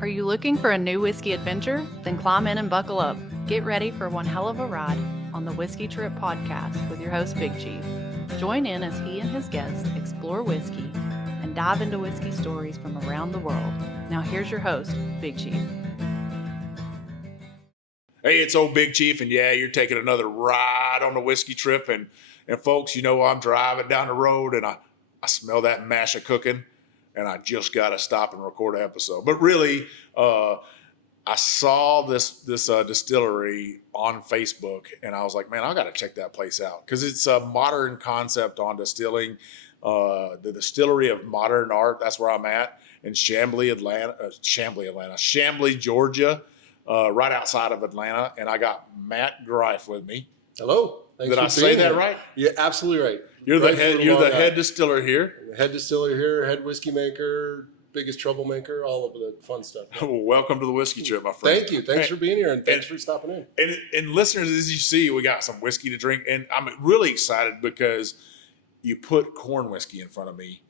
Are you looking for a new whiskey adventure? Then climb in and buckle up. Get ready for one hell of a ride on the Whiskey Trip podcast with your host, Big Chief. Join in as he and his guests explore whiskey and dive into whiskey stories from around the world. Now here's your host, Big Chief. Hey, it's old Big Chief, and yeah, you're taking another ride on the Whiskey Trip. And folks, you know, I'm driving down the road, and I smell that mash of cooking, and I just got to stop and record an episode. But really, I saw this distillery on Facebook, and I was like, man, I got to check that place out because it's a modern concept on distilling. The Distillery of Modern Art, that's where I'm at in Chambly, Georgia. Right outside of Atlanta, and I got Matt Greif with me. Hello. Thanks Did I say that right? Yeah, absolutely right. You're the head distiller here. I'm the head distiller here, head whiskey maker, biggest troublemaker, all of the fun stuff. Well, welcome to the Whiskey Trip, my friend. Thank you. Thanks for being here, and thanks for stopping in. And listeners, as you see, we got some whiskey to drink, and I'm really excited because you put corn whiskey in front of me,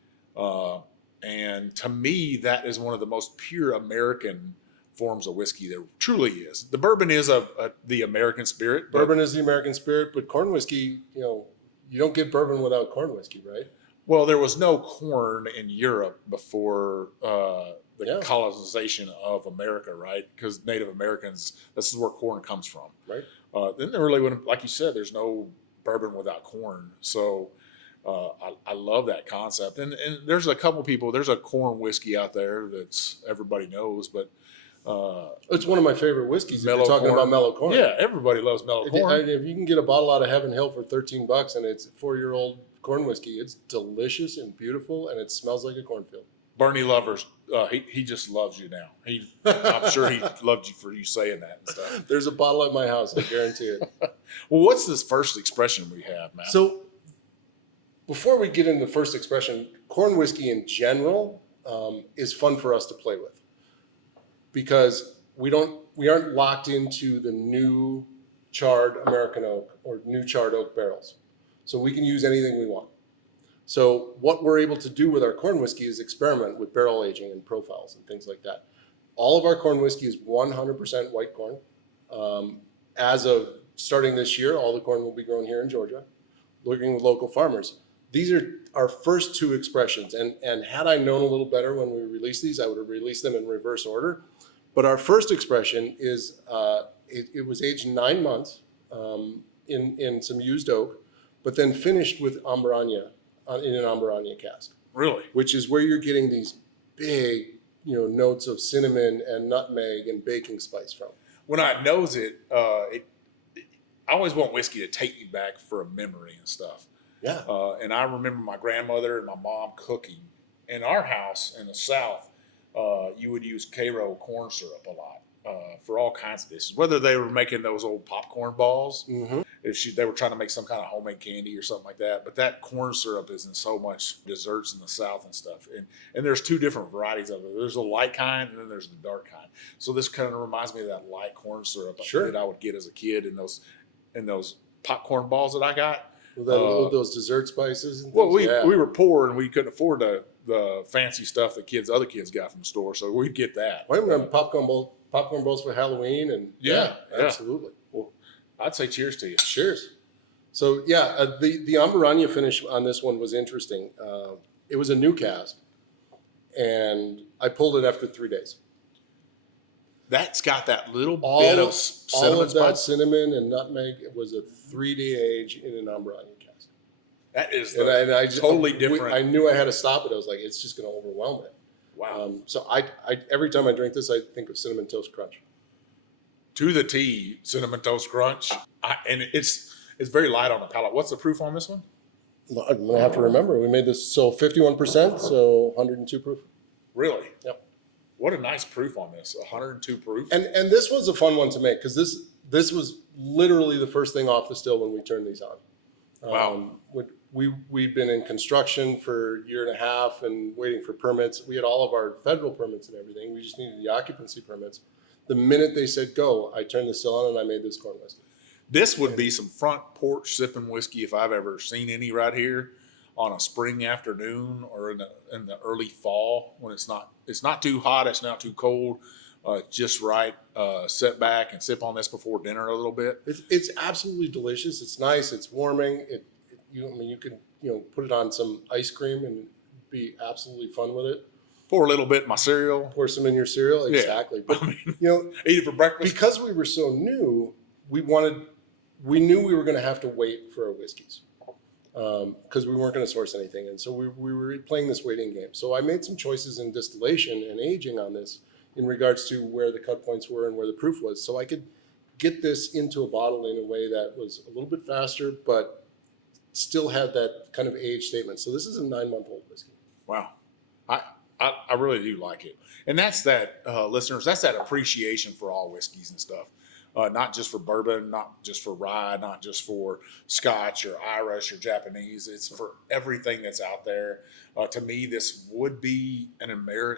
and to me, that is one of the most pure American forms of whiskey there truly is. The bourbon is the American spirit. Bourbon is the American spirit, but corn whiskey, you don't get bourbon without corn whiskey, right? Well, there was no corn in Europe before the colonization of America, right? Because Native Americans, this is where corn comes from. Right. Then there really wouldn't, like you said, there's no bourbon without corn. So I love that concept. And there's a couple people, there's a corn whiskey out there that's everybody knows, but it's one of my favorite whiskeys. If you're talking about mellow corn. Yeah, everybody loves mellow corn. If you can get a bottle out of Heaven Hill for $13 and it's 4-year-old corn whiskey, it's delicious and beautiful, and it smells like a cornfield. Bernie Lovers, he just loves you now. I'm sure he loved you for you saying that and stuff. There's a bottle at my house, I guarantee it. Well, what's this first expression we have, Matt? So before we get into the first expression, corn whiskey in general is fun for us to play with, because we aren't locked into the new charred American oak or new charred oak barrels. So we can use anything we want. So what we're able to do with our corn whiskey is experiment with barrel aging and profiles and things like that. All of our corn whiskey is 100% white corn. As of starting this year, all the corn will be grown here in Georgia, working with local farmers. These are our first two expressions. And had I known a little better when we released these, I would have released them in reverse order. But our first expression is, it was aged 9 months in some used oak, but then finished with Ambaranya in an Ambaranya cask. Really? Which is where you're getting these big, notes of cinnamon and nutmeg and baking spice from. When I nose it, I always want whiskey to take me back for a memory and stuff. Yeah. And I remember my grandmother and my mom cooking. In our house in the South, you would use Cairo corn syrup a lot for all kinds of dishes. Whether they were making those old popcorn balls, Mm-hmm. if they were trying to make some kind of homemade candy or something like that. But that corn syrup is in so much desserts in the South and stuff. And there's two different varieties of it. There's the light kind and then there's the dark kind. So this kind of reminds me of that light corn syrup that I would get as a kid in those popcorn balls that I got. With those dessert spices and things. Well, we were poor and we couldn't afford the fancy stuff that other kids got from the store, so we'd get that. I remember popcorn bowls for Halloween, and yeah, absolutely. Well, I'd say cheers to you. Cheers. So the Ambaranya finish on this one was interesting. It was a new cask, and I pulled it after 3 days. That's got that little bit of cinnamon all of that spice. Cinnamon and nutmeg. It was a 3-day age in an Ambaranya cask. That is totally different. I knew I had to stop it. I was like, it's just going to overwhelm it. Wow. So I every time I drink this, I think of Cinnamon Toast Crunch. To the T, Cinnamon Toast Crunch. And it's very light on the palate. What's the proof on this one? I'm going to have to remember. We made this, 51%, so 102 proof. Really? Yep. What a nice proof on this, 102 proof. And this was a fun one to make because this was literally the first thing off the still when we turned these on. Wow. We'd been in construction for a year and a half and waiting for permits. We had all of our federal permits and everything. We just needed the occupancy permits. The minute they said go, I turned the still on and I made this corn whiskey. This would be some front porch sipping whiskey if I've ever seen any right here on a spring afternoon or in the early fall when it's not too hot, it's not too cold, just right. Sit back and sip on this before dinner a little bit. It's absolutely delicious. It's nice. It's warming. You can put it on some ice cream and be absolutely fun with it. Pour a little bit in my cereal. Pour some in your cereal. Exactly. Yeah. But eat it for breakfast. Because we were so new, we knew we were going to have to wait for our whiskeys. Because we weren't going to source anything. And so we were playing this waiting game. So I made some choices in distillation and aging on this in regards to where the cut points were and where the proof was. So I could get this into a bottle in a way that was a little bit faster, but still had that kind of age statement. So this is a 9-month-old whiskey. Wow. I really do like it. And that's that, listeners, that's that appreciation for all whiskeys and stuff. Not just for bourbon, not just for rye, not just for Scotch or Irish or Japanese. It's for everything that's out there. To me, this would be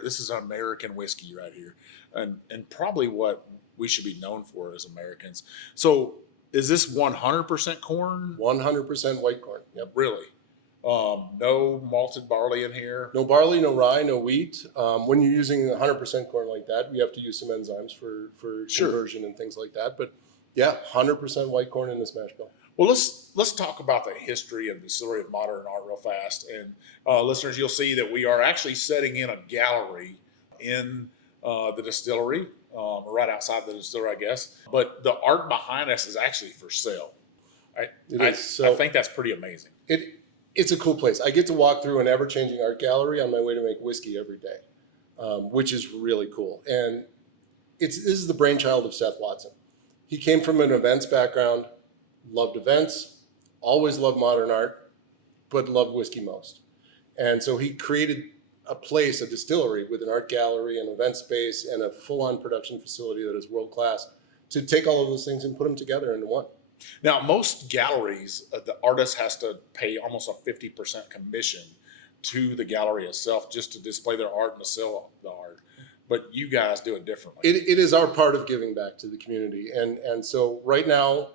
this is an American whiskey right here, and probably what we should be known for as Americans. So, is this 100% corn? 100% white corn. Yep. Really? No malted barley in here. No barley, no rye, no wheat. When you're using 100% corn like that, we have to use some enzymes for conversion and things like that. But yeah, 100% white corn in this mash bill. Well, let's talk about the history of the Distillery of Modern Art real fast. And listeners, you'll see that we are actually setting in a gallery in the distillery, right outside the distillery, I guess. But the art behind us is actually for sale. I think that's pretty amazing. It's a cool place. I get to walk through an ever-changing art gallery on my way to make whiskey every day, which is really cool. And this is the brainchild of Seth Watson. He came from an events background, loved events, always loved modern art, but loved whiskey most. And so he created a distillery with an art gallery, an event space, and a full-on production facility that is world-class to take all of those things and put them together into one. Now, most galleries, the artist has to pay almost a 50% commission to the gallery itself just to display their art and to sell the art. But you guys do it differently. It is our part of giving back to the community. And so right now,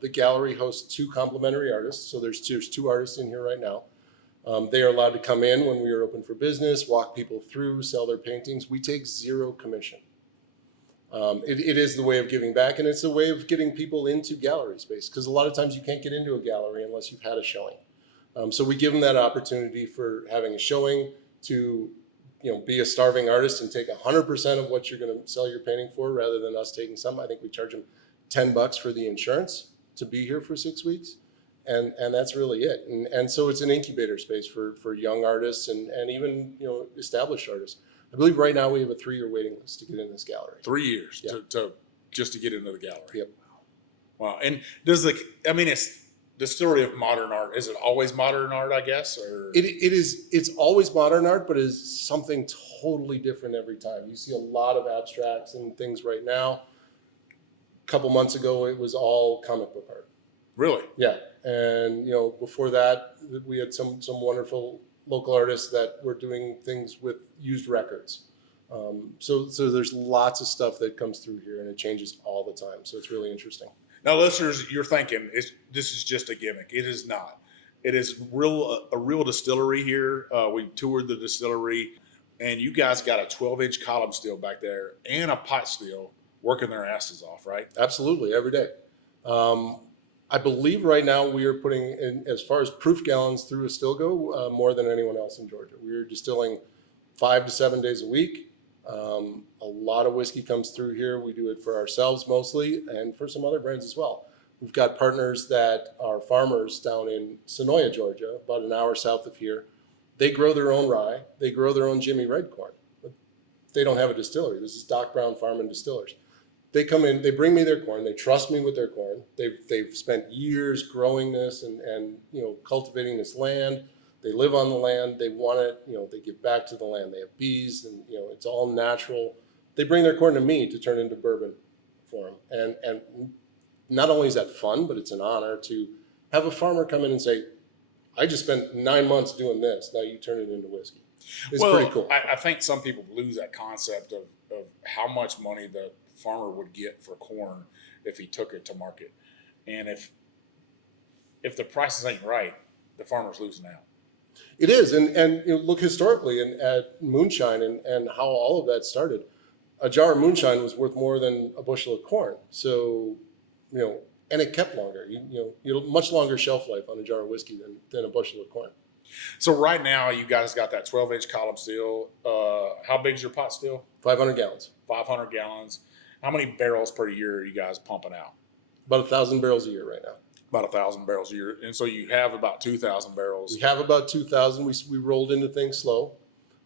the gallery hosts 2 complimentary artists. So there's 2 artists in here right now. They are allowed to come in when we are open for business, walk people through, sell their paintings. We take 0 commission. It is the way of giving back, and it's a way of getting people into gallery space, because a lot of times you can't get into a gallery unless you've had a showing. So we give them that opportunity for having a showing to be a starving artist and take 100% of what you're going to sell your painting for, rather than us taking some. I think we charge them $10 for the insurance to be here for 6 weeks, and that's really it. And so it's an incubator space for young artists and even established artists. I believe right now we have a 3-year waiting list to get in this gallery. 3 years to get into the gallery. Yep. Wow. And it's Distillery of Modern Art. Is it always modern art, I guess? Or it's always modern art, but is something totally different every time. You see a lot of abstracts and things right now. A couple months ago, it was all comic book art. Really? Yeah. And before that, we had some wonderful local artists that were doing things with used records. So there's lots of stuff that comes through here, and it changes all the time. So it's really interesting. Now, listeners, you're thinking this is just a gimmick. It is not. It is a real distillery here. We toured the distillery, and you guys got a 12-inch column steel back there and a pot steel working their asses off, right? Absolutely, every day. I believe right now we are putting in, as far as proof gallons through a still go, more than anyone else in Georgia. We're distilling 5 to 7 days a week. A lot of whiskey comes through here. We do it for ourselves mostly, and for some other brands as well. We've got partners that are farmers down in Sonoya, Georgia, about an hour south of here. They grow their own rye. They grow their own Jimmy Red corn. But they don't have a distillery. This is Doc Brown Farm and Distillers. They come in, they bring me their corn, they trust me with their corn. They've spent years growing this and cultivating this land. They live on the land, they want it, they give back to the land. They have bees and it's all natural. They bring their corn to me to turn into bourbon for them. And not only is that fun, but it's an honor to have a farmer come in and say, I just spent 9 months doing this, now you turn it into whiskey. It's pretty cool. I think some people lose that concept of how much money the farmer would get for corn if he took it to market. And if the prices ain't right, the farmer's losing out. It is, and look historically at moonshine and how all of that started. A jar of moonshine was worth more than a bushel of corn. So, and it kept longer. Much longer shelf life on a jar of whiskey than a bushel of corn. So right now you guys got that 12-inch column still. How big's your pot still? 500 gallons. 500 gallons. How many barrels per year are you guys pumping out? About 1,000 barrels a year right now. About 1,000 barrels a year. And so you have about 2,000 barrels. We have about 2,000. We rolled into things slow.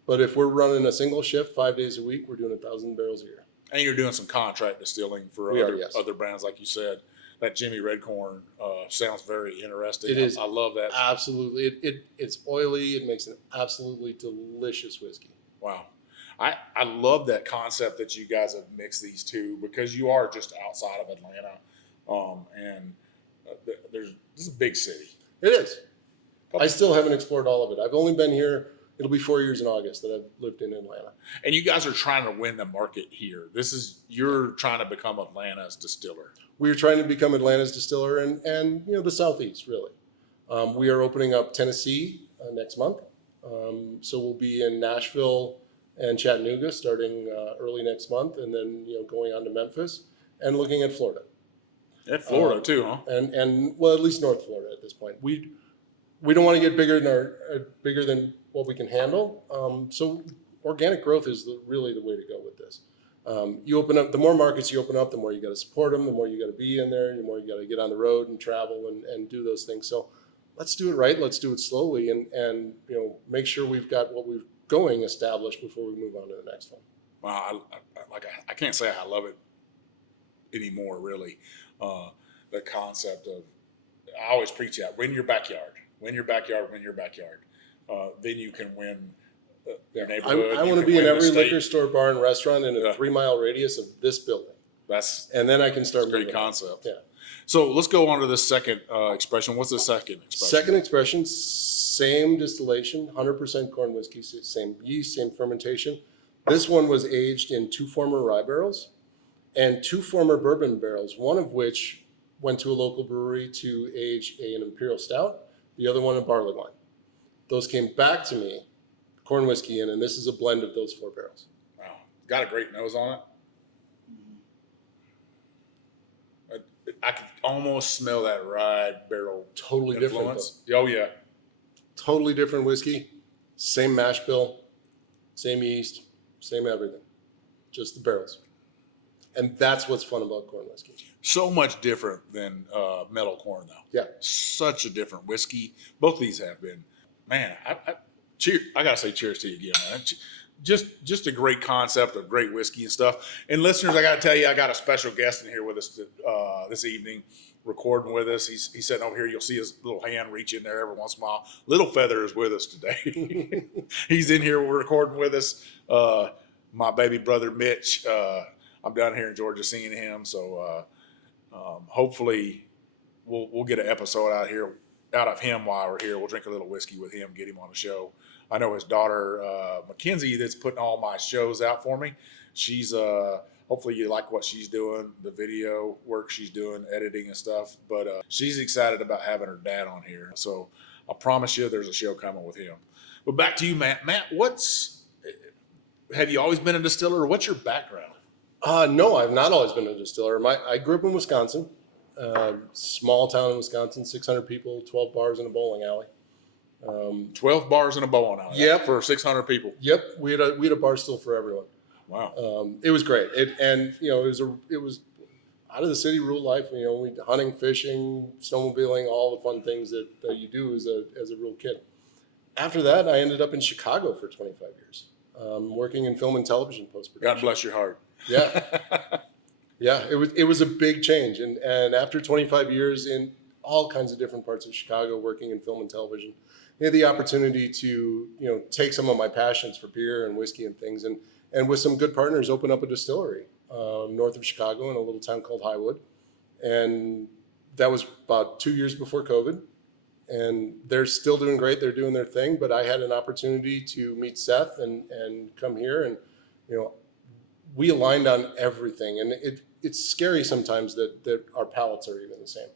But if we're running a single shift 5 days a week, we're doing 1,000 barrels a year. And you're doing some contract distilling for other brands, like you said. That Jimmy Redcorn sounds very interesting. It is. I love that. Absolutely. It's oily. It makes an absolutely delicious whiskey. Wow. I love that concept that you guys have mixed these two, because you are just outside of Atlanta. This is a big city. It is. I still haven't explored all of it. I've only been here. It'll be 4 years in August that I've lived in Atlanta. And you guys are trying to win the market here. You're trying to become Atlanta's distiller. We're trying to become Atlanta's distiller and the Southeast, really. We are opening up Tennessee next month. So we'll be in Nashville and Chattanooga starting early next month, and then going on to Memphis and looking at Florida. At Florida too, huh? And well, at least North Florida at this point. We don't want to get bigger than what we can handle. So organic growth is really the way to go with this. You open up, the more markets you open up, the more you got to support them, the more you got to be in there, the more you got to get on the road and travel and do those things. So let's do it right. Let's do it slowly and make sure we've got what we've going established before we move on to the next one. Wow, I can't say I love it anymore, really. The concept of, I always preach that, win your backyard. Then you can win your neighborhood. I want to be in every liquor store, bar, and restaurant in a 3-mile radius of this building. And then I can start moving. Great concept. Yeah. So let's go on to the second expression. What's the second expression? Second expression, same distillation, 100% corn whiskey, same yeast, same fermentation. This one was aged in 2 former rye barrels and 2 former bourbon barrels, one of which went to a local brewery to age an imperial stout, the other one a barley wine. Those came back to me, corn whiskey in, and this is a blend of those 4 barrels. Wow. Got a great nose on it. I could almost smell that rye barrel Totally influence. different. Oh, yeah. Totally different whiskey, same mash bill, same yeast, same everything, just the barrels. And that's what's fun about corn whiskey. So much different than metal corn, though. Yeah. Such a different whiskey. Both of these have been. Man, I got to say cheers to you again, man. Just a great concept of great whiskey and stuff. And listeners, I got to tell you, I got a special guest in here with us this evening, recording with us. He's sitting over here. You'll see his little hand reach in there every once in a while. Little Feather is with us today. He's in here recording with us. My baby brother, Mitch. I'm down here in Georgia seeing him. So hopefully we'll get an episode out of him while we're here. We'll drink a little whiskey with him, get him on the show. I know his daughter, Mackenzie, that's putting all my shows out for me. She's, hopefully you like what she's doing, the video work she's doing, editing and stuff. But she's excited about having her dad on here. So I promise you there's a show coming with him. But back to you, Matt. Matt, have you always been a distiller, or what's your background? No, I've not always been a distiller. I grew up in Wisconsin, small town in Wisconsin, 600 people, 12 bars in a bowling alley. 12 bars in a bowling alley. Yep. For 600 people. Yep. We had a bar stool for everyone. Wow. It was great. It was out of the city rural life. We hunting, fishing, snowmobiling, all the fun things that you do as a real kid. After that, I ended up in Chicago for 25 years, working in film and television post-production. God bless your heart. Yeah. Yeah. It was a big change. And after 25 years in all kinds of different parts of Chicago, working in film and television, I had the opportunity to, take some of my passions for beer and whiskey and things, and with some good partners, open up a distillery north of Chicago in a little town called Highwood. And that was about 2 years before COVID. And they're still doing great. They're doing their thing. But I had an opportunity to meet Seth and come here. And, we aligned on everything. And it's scary sometimes that our palates are even the same.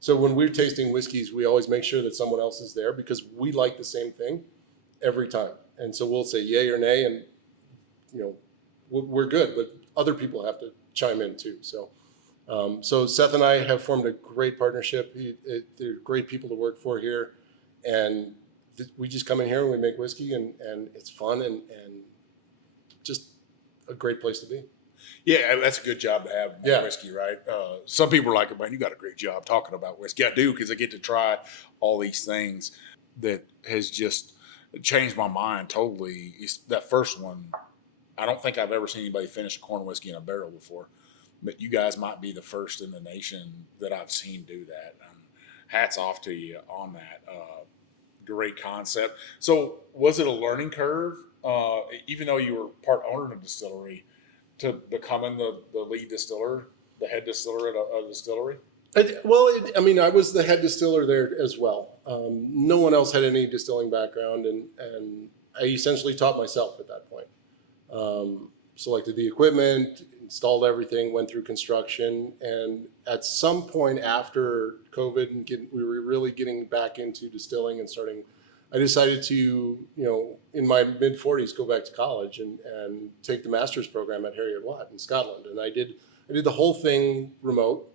So when we're tasting whiskeys, we always make sure that someone else is there because we like the same thing every time. And so we'll say yay or nay, and we're good, but other people have to chime in too. So Seth and I have formed a great partnership. They're great people to work for here, and we just come in here and we make whiskey, and it's fun and just a great place to be. Yeah, that's a good job to have whiskey, right? Some people are like, man, you got a great job talking about whiskey. I do, because I get to try all these things that has just changed my mind totally. That first one, I don't think I've ever seen anybody finish a corn whiskey in a barrel before, but you guys might be the first in the nation that I've seen do that. Hats off to you on that. Great concept. So was it a learning curve, even though you were part owner of the distillery, to becoming the lead distiller, the head distiller at a distillery? I was the head distiller there as well. No one else had any distilling background, and I essentially taught myself at that point. Selected the equipment, installed everything, went through construction, and at some point after COVID and we were really getting back into distilling and starting, I decided to, in my mid-40s, go back to college and take the master's program at Heriot-Watt in Scotland. And I did the whole thing remote.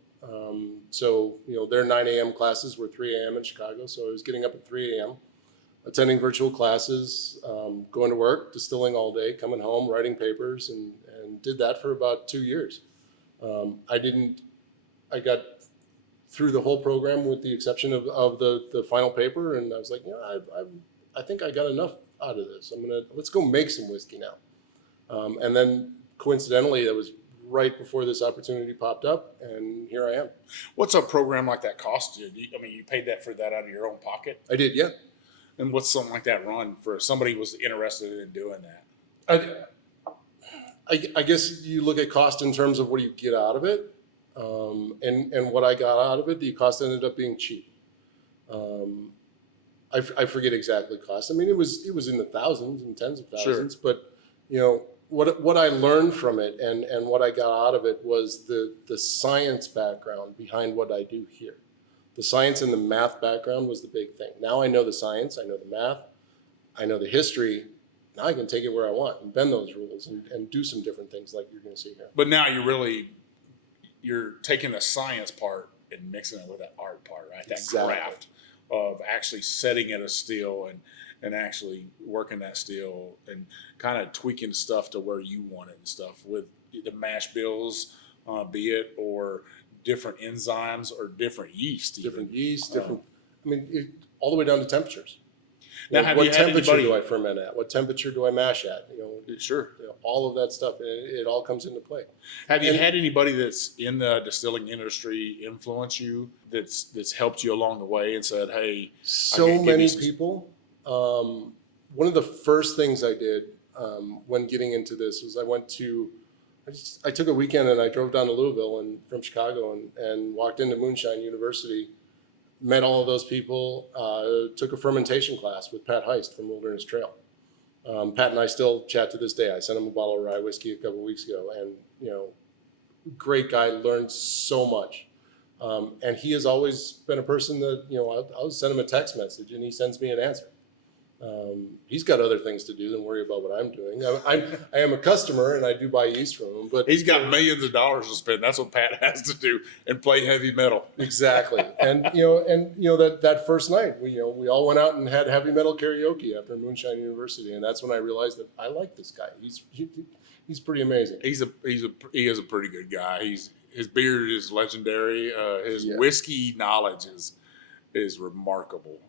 So their 9 a.m. classes were 3 a.m. in Chicago. So I was getting up at 3 a.m., attending virtual classes, going to work, distilling all day, coming home, writing papers, and did that for about 2 years. I got through the whole program with the exception of the final paper, and I was like, I think I got enough out of this. Let's go make some whiskey now. And then coincidentally, that was right before this opportunity popped up, and here I am. What's a program like that cost you? You paid for that out of your own pocket? I did, yeah. And what's something like that run for somebody who was interested in doing that? I guess you look at cost in terms of what do you get out of it. And what I got out of it, the cost ended up being cheap. I forget exactly cost. It was in the thousands and tens of thousands, sure. But what I learned from it and what I got out of it was the science background behind what I do here. The science and the math background was the big thing. Now I know the science, I know the math, I know the history. Now I can take it where I want and bend those rules and do some different things like you're going to see here. But now you're taking the science part and mixing it with that art part, right? That exactly. Craft of actually setting at a still and actually working that still and kind of tweaking stuff to where you want it and stuff with the mash bills, be it, or different enzymes or different yeast. Different yeast, all the way down to temperatures. Now, what temperature do I ferment at? What temperature do I mash at? Sure. All of that stuff, it all comes into play. Have you had anybody that's in the distilling industry influence you that's helped you along the way and said, hey, so many people. One of the first things I did when getting into this was I took a weekend and I drove down to Louisville from Chicago and walked into Moonshine University, met all of those people, took a fermentation class with Pat Heist from Wilderness Trail. Pat and I still chat to this day. I sent him a bottle of rye whiskey a couple of weeks ago, and great guy, learned so much. And he has always been a person that I'll send him a text message and he sends me an answer. He's got other things to do than worry about what I'm doing. I am a customer and I do buy yeast from him, but he's got millions of dollars to spend. That's what Pat has to do and play heavy metal. Exactly. And that first night we all went out and had heavy metal karaoke after Moonshine University, and that's when I realized that I like this guy. He's pretty amazing. He is a pretty good guy. His beard is legendary. His whiskey knowledge is remarkable.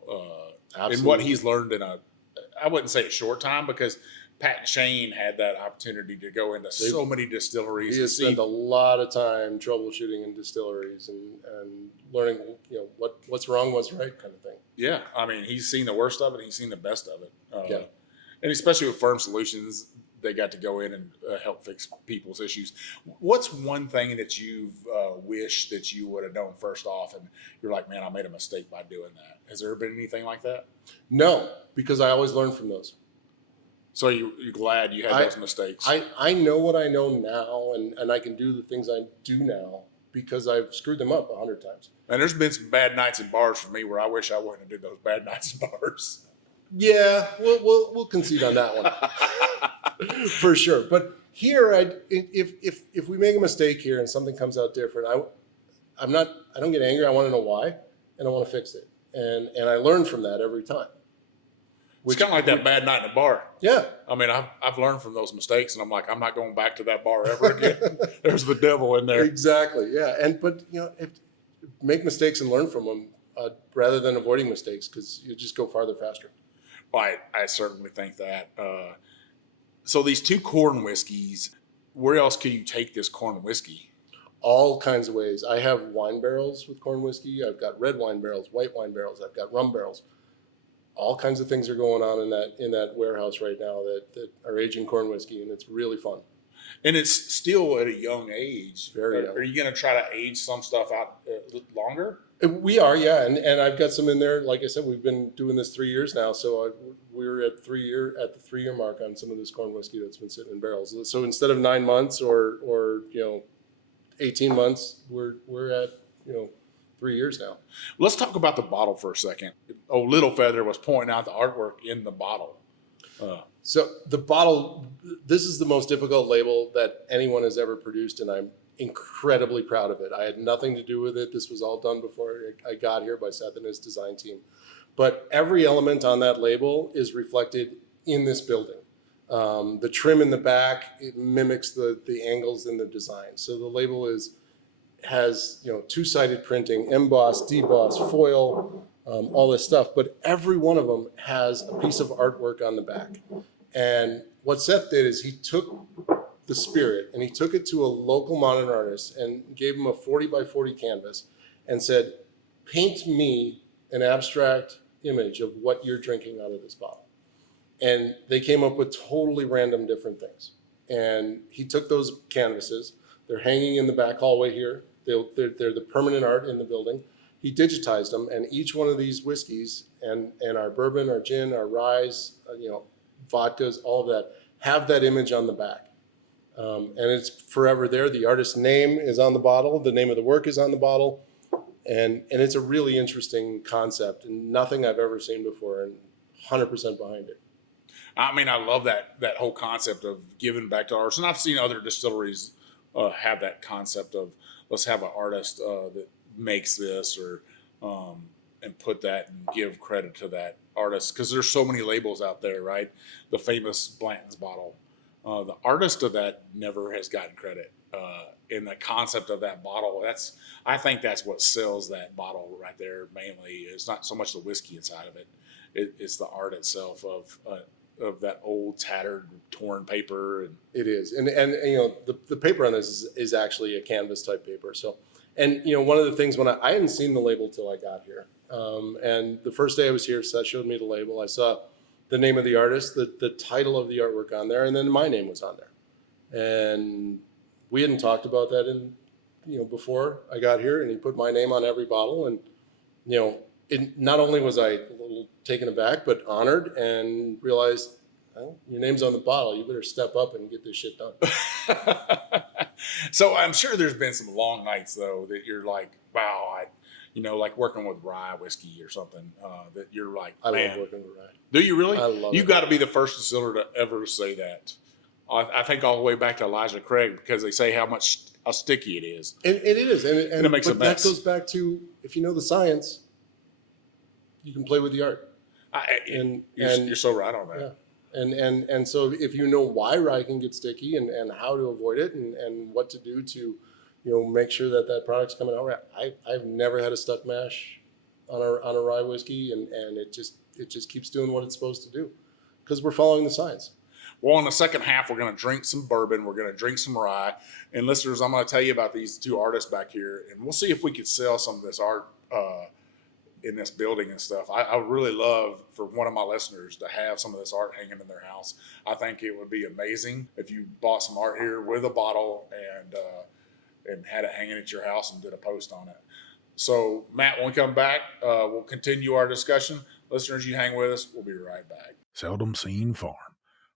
Absolutely. And what he's learned in I wouldn't say a short time, because Pat and Shane had that opportunity to go into so many distilleries. He has spent a lot of time troubleshooning in distilleries and learning, what's wrong, what's right kind of thing. Yeah. He's seen the worst of it. He's seen the best of it. And especially with Firm Solutions, they got to go in and help fix people's issues. What's one thing that you've wished that you would have known first off, and you're like, man, I made a mistake by doing that? Has there been anything like that? No, because I always learn from those. So you're glad you had those mistakes? I know what I know now, and I can do the things I do now because I've screwed them up 100 times. And there's been some bad nights in bars for me where I wish I wouldn't have did those bad nights in bars. Yeah, we'll concede on that one for sure. But here, if we make a mistake here and something comes out different, I don't get angry. I want to know why, and I want to fix it. And I learn from that every time. It's kind of like that bad night in a bar. Yeah. I mean, I've learned from those mistakes, and I'm like, I'm not going back to that bar ever again. There's the devil in there. Exactly. Yeah. But make mistakes and learn from them rather than avoiding mistakes, because you just go farther faster. I certainly think that. So these two corn whiskeys, where else could you take this corn whiskey? All kinds of ways. I have wine barrels with corn whiskey. I've got red wine barrels, white wine barrels. I've got rum barrels. All kinds of things are going on in that warehouse right now that are aging corn whiskey, and it's really fun. And it's still at a young age. Very young. Are you going to try to age some stuff out longer? We are, yeah, and I've got some in there. Like I said, we've been doing this 3 years now, so we're at the 3-year mark on some of this corn whiskey that's been sitting in barrels. So instead of 9 months or 18 months, we're at 3 years now. Let's talk about the bottle for a second. Little Feather was pointing out the artwork in the bottle. So the bottle, this is the most difficult label that anyone has ever produced, and I'm incredibly proud of it. I had nothing to do with it. This was all done before I got here by Seth and his design team. But every element on that label is reflected in this building. The trim in the back, it mimics the angles in the design. So the label has two-sided printing, emboss, deboss, foil, all this stuff. But every one of them has a piece of artwork on the back. And what Seth did is he took the spirit and he took it to a local modern artist and gave him a 40 by 40 canvas and said, paint me an abstract image of what you're drinking out of this bottle. And they came up with totally random different things. And he took those canvases. They're hanging in the back hallway here. They're the permanent art in the building. He digitized them, and each one of these whiskeys and our bourbon, our gin, our ryes, vodkas, all of that have that image on the back. And it's forever there. The artist's name is on the bottle. The name of the work is on the bottle. And it's a really interesting concept and nothing I've ever seen before, and 100% behind it. I mean, I love that whole concept of giving back to artists. And I've seen other distilleries have that concept of let's have an artist that makes this or and put that and give credit to that artist, because there's so many labels out there, right? The famous Blanton's bottle. The artist of that never has gotten credit. In the concept of that bottle, I think that's what sells that bottle right there mainly. It's not so much the whiskey inside of it. It's the art itself of that old tattered torn paper. And it is. And the paper on this is actually a canvas type paper. So, and one of the things when I hadn't seen the label till I got here. And the first day I was here, Seth showed me the label. I saw the name of the artist, the title of the artwork on there, and then my name was on there. And we hadn't talked about that before I got here, and he put my name on every bottle. And, not only was I a little taken aback, but honored and realized, well, your name's on the bottle. You better step up and get this shit done. So I'm sure there's been some long nights though that you're like, wow, like working with rye whiskey or something, that you're like, man. I love working with rye. Do you really? I love it. You got to be the first distiller to ever say that. I think all the way back to Elijah Craig, because they say how sticky it is. And it is. And it makes a mess. That goes back to, if you know the science, you can play with the art. You're so right on that. Yeah. And so if you know why rye can get sticky and how to avoid it and what to do to, make sure that product's coming out right. I've never had a stuck mash on a rye whiskey, and it just keeps doing what it's supposed to do because we're following the science. Well, in the second half, we're going to drink some bourbon. We're going to drink some rye. And listeners, I'm going to tell you about these two artists back here, and we'll see if we could sell some of this art in this building and stuff. I would really love for one of my listeners to have some of this art hanging in their house. I think it would be amazing if you bought some art here with a bottle and had it hanging at your house and did a post on it. So, Matt, when we come back, we'll continue our discussion. Listeners, you hang with us. We'll be right back. Seldom Seen Farm,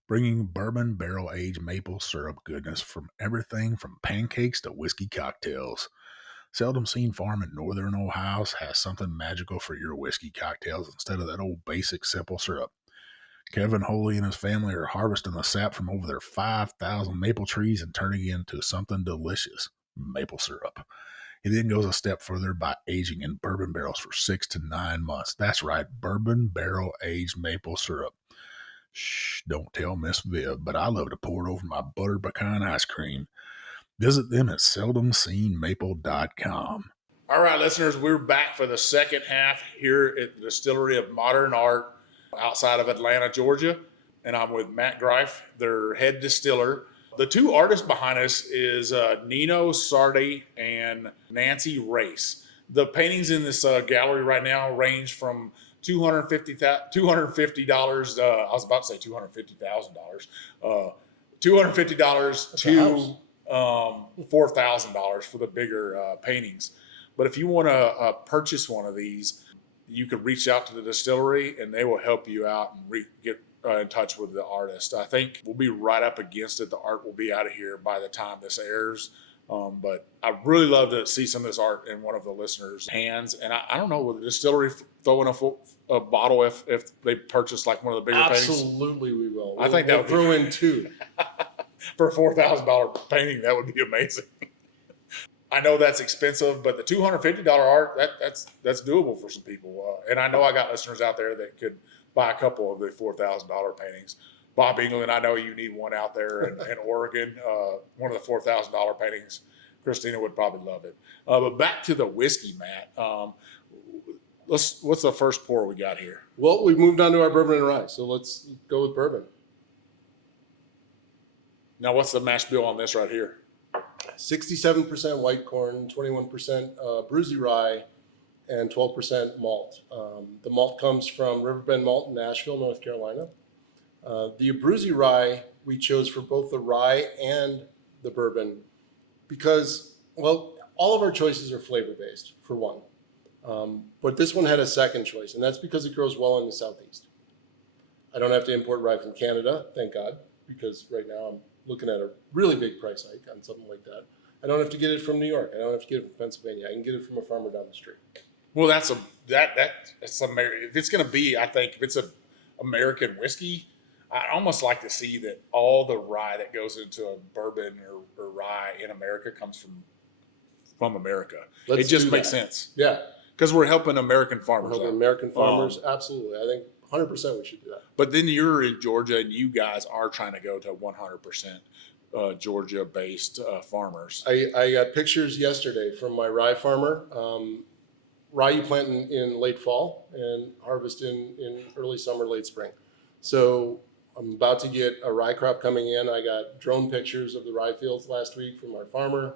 bringing bourbon barrel-aged maple syrup goodness from everything from pancakes to whiskey cocktails. Seldom Seen Farm in northern Ohio has something magical for your whiskey cocktails instead of that old basic simple syrup. Kevin Holy and his family are harvesting the sap from over their 5,000 maple trees and turning it into something delicious, maple syrup. He then goes a step further by aging in bourbon barrels for 6 to 9 months. That's right, bourbon barrel aged maple syrup. Shh, don't tell Miss Viv, but I love to pour it over my buttered pecan ice cream. Visit them at seldomseenmaple.com. All right, listeners, we're back for the second half here at the Distillery of Modern Art outside of Atlanta, Georgia. And I'm with Matt Greif, their head distiller. The two artists behind us is Nino Sardi and Nancy Race. The paintings in this gallery right now range from $250. I was about to say $250,000. $250 to $4,000 for the bigger paintings. But if you want to purchase one of these, you could reach out to the distillery and they will help you out and get in touch with the artist. I think we'll be right up against it. The art will be out of here by the time this airs. But I really love to see some of this art in one of the listeners' hands. And I don't know, will the distillery throw in a bottle if they purchase like one of the bigger paintings? Absolutely, we will. I think that would throw in two. For a $4,000 painting, that would be amazing. I know that's expensive, but the $250 art, that's doable for some people. And I know I got listeners out there that could buy a couple of the $4,000 paintings. Bob England, I know you need one out there in Oregon. One of the $4,000 paintings. Christina would probably love it. But back to the whiskey, Matt. What's the first pour we got here? Well, we've moved on to our bourbon and rye, so let's go with bourbon. Now, what's the mash bill on this right here? 67% white corn, 21% bruisey rye, and 12% malt. The malt comes from Riverbend Malt in Nashville, North Carolina. The bruisey rye we chose for both the rye and the bourbon because, well, all of our choices are flavor-based, for one. But this one had a second choice, and that's because it grows well in the Southeast. I don't have to import rye from Canada, thank God, because right now I'm looking at a really big price hike on something like that. I don't have to get it from New York. I don't have to get it from Pennsylvania. I can get it from a farmer down the street. Well, that's if it's going to be, I think, if it's a American whiskey, I almost like to see that all the rye that goes into a bourbon or rye in America comes from America. It just makes sense. Yeah. Because we're helping American farmers. We're helping American farmers, absolutely. I think 100% we should do that. But then you're in Georgia and you guys are trying to go to 100% Georgia-based farmers. I got pictures yesterday from my rye farmer. Rye you plant in late fall and harvest in early summer, late spring. So I'm about to get a rye crop coming in. I got drone pictures of the rye fields last week from our farmer.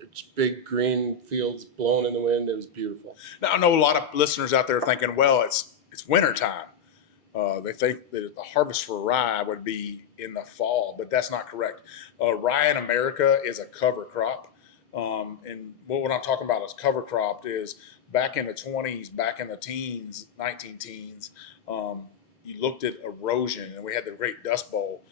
It's big green fields blowing in the wind. It was beautiful. Now, I know a lot of listeners out there thinking, well, it's wintertime. They think that the harvest for rye would be in the fall, but that's not correct. Rye in America is a cover crop. And what I'm talking about is cover crop is back in the 20s, back in the teens, 19 teens, you looked at erosion and we had the Great Dust Bowl.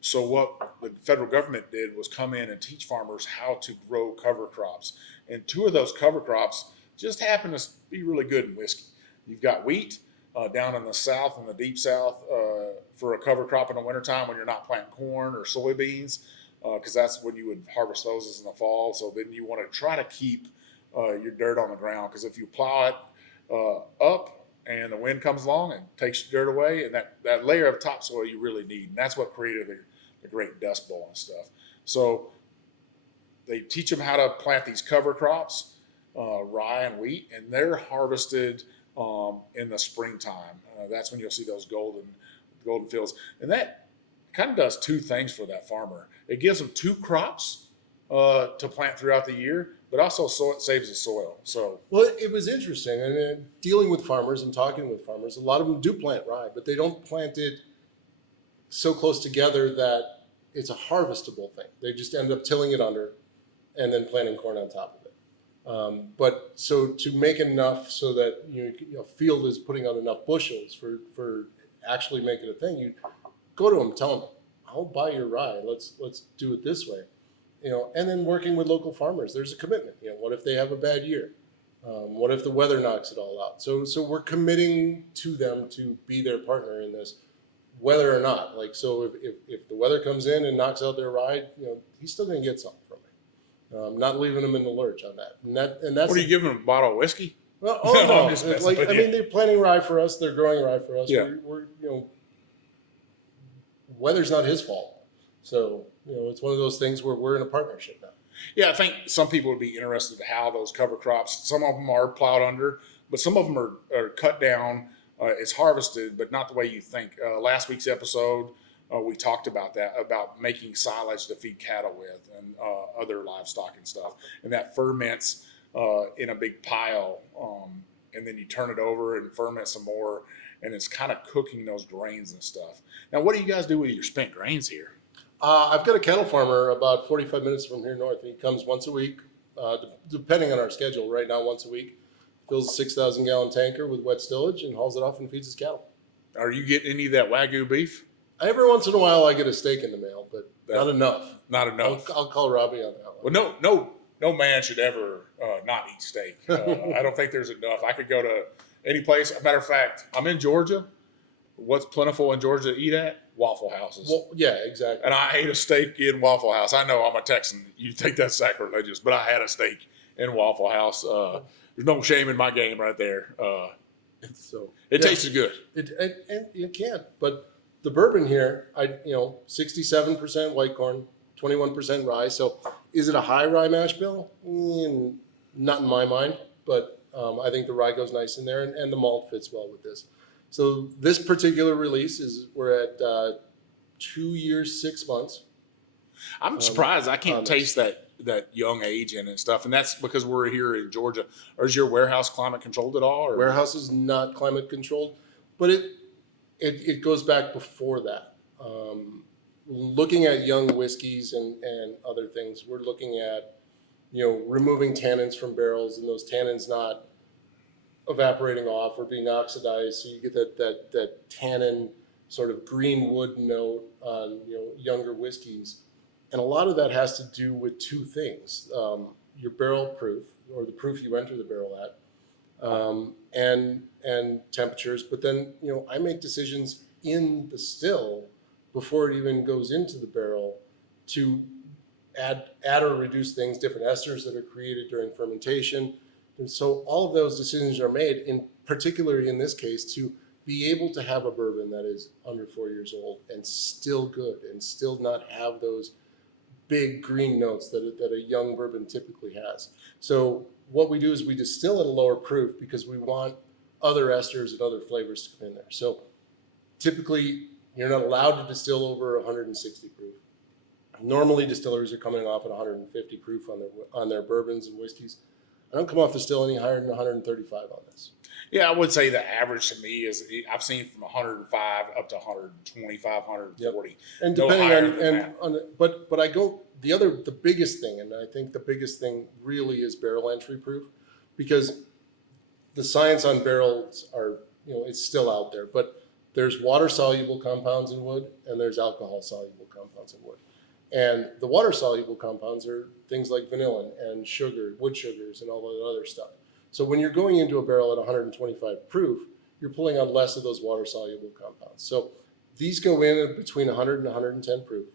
So what the federal government did was come in and teach farmers how to grow cover crops. And two of those cover crops just happen to be really good in whiskey. You've got wheat down in the South, in the deep South, for a cover crop in the wintertime when you're not planting corn or soybeans, because that's when you would harvest those is in the fall. So then you want to try to keep your dirt on the ground, because if you plow it up and the wind comes along and takes your dirt away, and that layer of topsoil you really need. And that's what created the Great Dust Bowl and stuff. So they teach them how to plant these cover crops, rye and wheat, and they're harvested in the springtime. That's when you'll see those golden fields. And that kind of does two things for that farmer. It gives them two crops to plant throughout the year, but also it saves the soil. So, well, it was interesting. And dealing with farmers and talking with farmers, a lot of them do plant rye, but they don't plant it so close together that it's a harvestable thing. They just end up tilling it under and then planting corn on top of it. But so to make enough so that a field is putting on enough bushels for actually making a thing, you go to them, tell them, I'll buy your rye. Let's do it this way. and then working with local farmers. There's a commitment. What if they have a bad year? What if the weather knocks it all out? So we're committing to them to be their partner in this, whether or not. Like, so if the weather comes in and knocks out their ride, he's still going to get something from me. Not leaving them in the lurch on that. And that's. What are you giving them? A bottle of whiskey? Well, No, I'm no. just It's messing with you. they're planting rye for us. They're growing rye for us. Yeah. We're weather's not his fault. So it's one of those things where we're in a partnership now. Yeah, I think some people would be interested in how those cover crops. Some of them are plowed under, but some of them are cut down. It's harvested, but not the way you think. Last week's episode, we talked about that, about making silage to feed cattle with and other livestock and stuff. And that ferments in a big pile, and then you turn it over and ferment some more, and it's kind of cooking those grains and stuff. Now, what do you guys do with your spent grains here? I've got a cattle farmer about 45 minutes from here north. He comes once a week, depending on our schedule. Right now, once a week, fills a 6,000-gallon tanker with wet stillage and hauls it off and feeds his cattle. Are you getting any of that Wagyu beef? Every once in a while, I get a steak in the mail, but not enough. Not enough. I'll call Robbie on that one. Well, no man should ever not eat steak. I don't think there's enough. I could go to any place. As a matter of fact, I'm in Georgia. What's plentiful in Georgia to eat at? Waffle houses. Well, yeah, exactly. And I ate a steak in Waffle House. I know I'm a Texan. You think that's sacrilegious, but I had a steak in Waffle House. There's no shame in my game right there. It tasted good. It can. But the bourbon here, 67% white corn, 21% rye. So is it a high rye mash bill? Not in my mind, but I think the rye goes nice in there, and the malt fits well with this. So this particular release we're at 2 years, 6 months. I'm surprised I can't taste that young age in it and stuff. And that's because we're here in Georgia. Or is your warehouse climate controlled at all? Or? Warehouse is not climate controlled, but it goes back before that. Looking at young whiskeys and other things, we're looking at, removing tannins from barrels, and those tannins not evaporating off or being oxidized, so you get that tannin sort of green wood note on younger whiskeys. And a lot of that has to do with two things: your barrel proof, or the proof you enter the barrel at, and temperatures. But then I make decisions in the still before it even goes into the barrel to add or reduce things, different esters that are created during fermentation. And so all of those decisions are made, particularly in this case, to be able to have a bourbon that is under 4 years old and still good and still not have those big green notes that a young bourbon typically has. So what we do is we distill at a lower proof because we want other esters and other flavors to come in there. So typically, you're not allowed to distill over 160 proof. Normally, distilleries are coming off at 150 proof on their bourbons and whiskeys. I don't come off the still any higher than 135 on this. Yeah, I would say the average to me is I've seen from 105 up to 125, 140. Yep. And No depending higher on but I go the biggest thing, and I think the biggest thing really is barrel entry proof, because the science on barrels are it's still out there, but there's water soluble compounds in wood and there's alcohol soluble compounds in wood. And the water soluble compounds are things like vanillin and sugar, wood sugars, and all that other stuff. So when you're going into a barrel at 125 proof, you're pulling on less of those water soluble compounds. So these go in between 100 and 110 proof.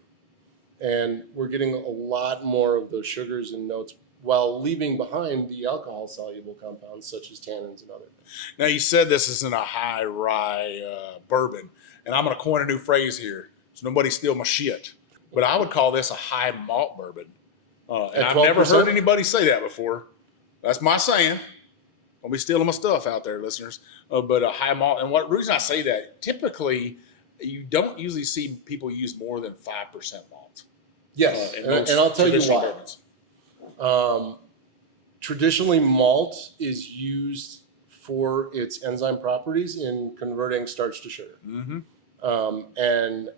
And we're getting a lot more of those sugars and notes while leaving behind the alcohol soluble compounds such as tannins and other things. Now, you said this isn't a high rye bourbon, and I'm going to coin a new phrase here so nobody steal my shit. But I would call this a high malt bourbon. And I've never heard anybody say that before. That's my saying. Don't be stealing my stuff out there, listeners. But a high malt. And what reason I say that, typically, you don't usually see people use more than 5% malt. Yes, and I'll tell you why. Bourbons. Traditionally, malt is used for its enzyme properties in converting starch to sugar. Mm-hmm. And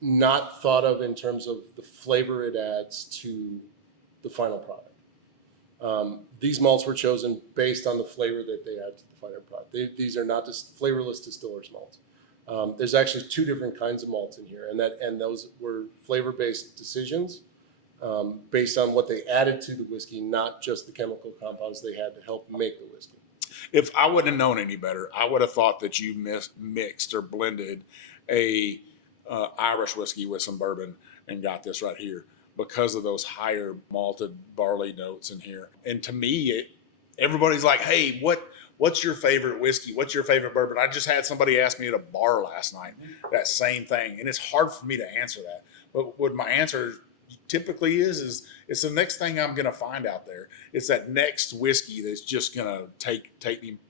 not thought of in terms of the flavor it adds to the final product. These malts were chosen based on the flavor that they add to the final product. These are not just flavorless distillers malts. There's actually two different kinds of malts in here, and those were flavor-based decisions based on what they added to the whiskey, not just the chemical compounds they had to help make the whiskey. If I wouldn't have known any better, I would have thought that you mixed or blended a Irish whiskey with some bourbon and got this right here because of those higher malted barley notes in here. And to me, everybody's like, hey, what's your favorite whiskey? What's your favorite bourbon? I just had somebody ask me at a bar last night that same thing. And it's hard for me to answer that. But what my answer typically is it's the next thing I'm going to find out there. It's that next whiskey that's just going to take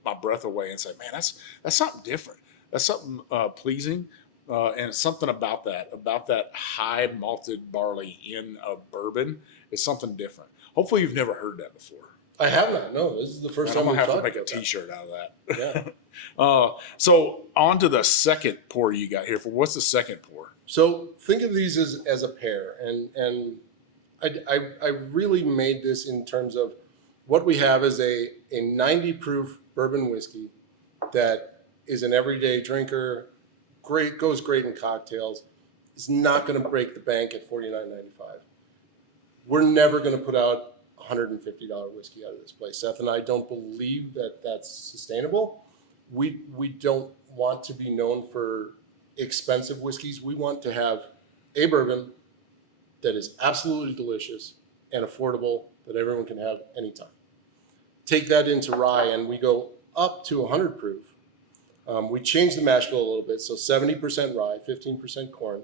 my breath away and say, man, that's something different. That's something pleasing. And something about that high malted barley in a bourbon is something different. Hopefully you've never heard that before. I have not. No, this is the first time I'm we've gonna have to talked make a about that. T-shirt out of that. Yeah. So on to the second pour you got here. What's the second pour? So think of these as a pair, and I really made this in terms of what we have is a 90 proof bourbon whiskey that is an everyday drinker, goes great in cocktails. It's not going to break the bank at $49.95. We're never going to put out $150 whiskey out of this place. Seth and I don't believe that that's sustainable. We don't want to be known for expensive whiskeys. We want to have a bourbon that is absolutely delicious and affordable that everyone can have anytime. Take that into rye and we go up to 100 proof. We change the mash bill a little bit. So 70% rye, 15% corn,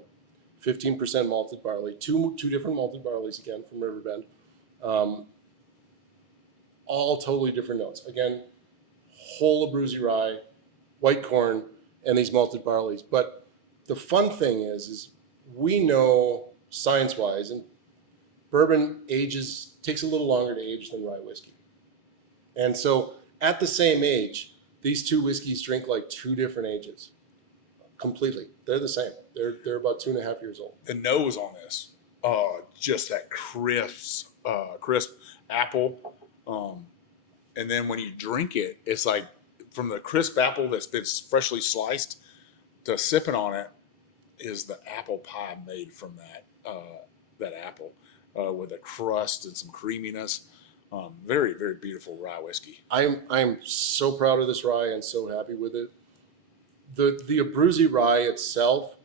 15% malted barley, two different malted barleys again from Riverbend. All totally different notes. Again, whole Abruzzi rye, white corn, and these malted barleys. But the fun thing is we know science-wise, and bourbon takes a little longer to age than rye whiskey. And so at the same age, these two whiskeys drink like two different ages. Completely. They're the same. They're about 2.5 years old. The nose on this, just that crisp apple. And then when you drink it, it's like from the crisp apple that's been freshly sliced to sipping on it is the apple pie made from that apple with a crust and some creaminess. Very, very beautiful rye whiskey. I'm so proud of this rye and so happy with it. The Abruzzi rye itself,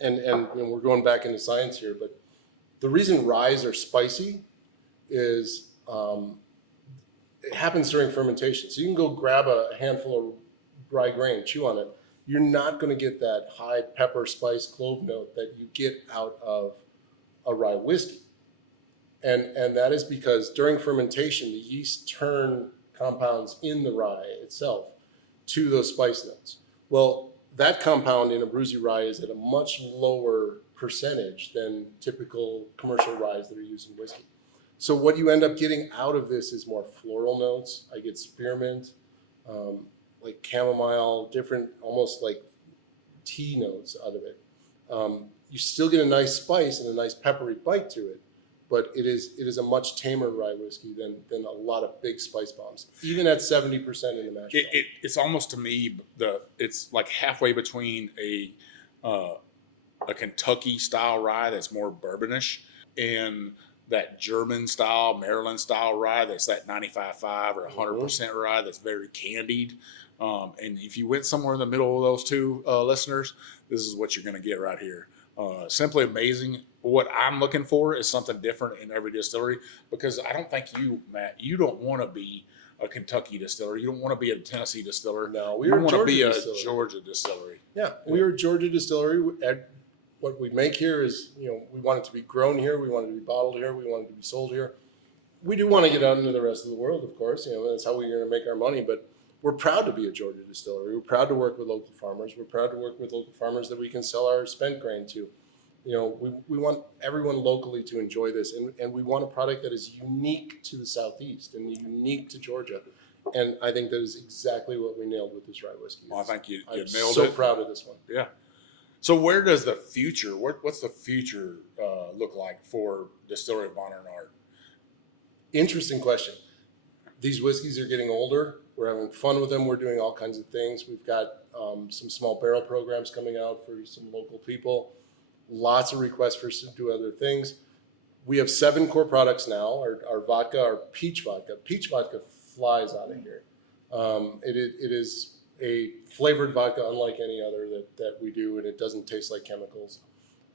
and we're going back into science here, but the reason ryes are spicy is it happens during fermentation. So you can go grab a handful of rye grain, chew on it. You're not going to get that high pepper, spice, clove note that you get out of a rye whiskey. And that is because during fermentation, the yeast turn compounds in the rye itself to those spice notes. Well, that compound in Abruzzi rye is at a much lower percentage than typical commercial ryes that are used in whiskey. So what you end up getting out of this is more floral notes. I get spearmint, like chamomile, different, almost like tea notes out of it. You still get a nice spice and a nice peppery bite to it, but it is a much tamer rye whiskey than a lot of big spice bombs, even at 70% in the mash bill. It's almost to me it's like halfway between a Kentucky style rye that's more bourbonish and that German style, Maryland style rye that's that 95.5 or 100% rye that's very candied. And if you went somewhere in the middle of those two listeners, this is what you're going to get right here. Simply amazing. What I'm looking for is something different in every distillery, because I don't think Matt, you don't want to be a Kentucky distiller. You don't want to be a Tennessee distiller. No, you want to be a Georgia distillery. Yeah, we are a Georgia distillery. What we make here is, we want it to be grown here. We want it to be bottled here. We want it to be sold here. We do want to get out into the rest of the world, of course. That's how we're going to make our money. But we're proud to be a Georgia distillery. We're proud to work with local farmers. We're proud to work with local farmers that we can sell our spent grain to. We want everyone locally to enjoy this, and we want a product that is unique to the Southeast and unique to Georgia. And I think that is exactly what we nailed with this rye whiskey. Well, I think you nailed it. I'm so proud of this one. Yeah. So where does the future, what's the future look like for Distillery of Modern Art? Interesting question. These whiskeys are getting older. We're having fun with them. We're doing all kinds of things. We've got some small barrel programs coming out for some local people. Lots of requests for us to do other things. We have 7 core products now. Our vodka, our peach vodka. Peach vodka flies out of here. It is a flavored vodka unlike any other that we do, and it doesn't taste like chemicals.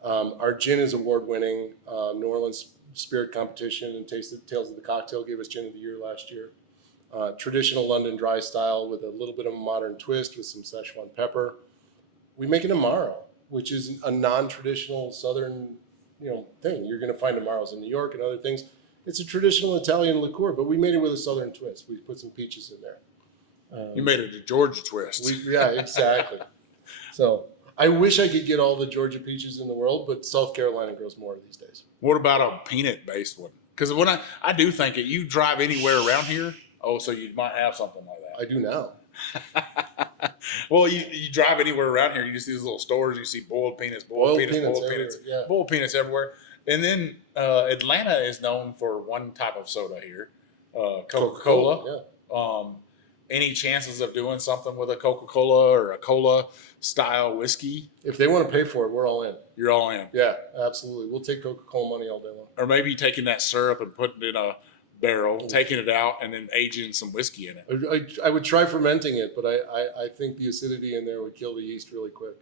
Our gin is award-winning. New Orleans Spirit Competition and Tales of the Cocktail gave us Gin of the Year last year. Traditional London dry style with a little bit of a modern twist with some Szechuan pepper. We make an Amaro, which is a non-traditional Southern thing. You're going to find Amaros in New York and other things. It's a traditional Italian liqueur, but we made it with a Southern twist. We put some peaches in there. You made it a Georgia twist. Yeah, exactly. So I wish I could get all the Georgia peaches in the world, but South Carolina grows more these days. What about a peanut-based one? Because when I do think that you drive anywhere around here, so you might have something like that. I do now. Well, you drive anywhere around here, you see these little stores, you see boiled peanuts, boiled peanuts everywhere. And then Atlanta is known for one type of soda here, Coca-Cola. Yeah. Any chances of doing something with a Coca-Cola or a cola style whiskey? If they want to pay for it, we're all in. You're all in. Yeah, absolutely. We'll take Coca-Cola money all day long. Or maybe taking that syrup and putting it in a barrel, taking it out, and then aging some whiskey in it. I would try fermenting it, but I think the acidity in there would kill the yeast really quick.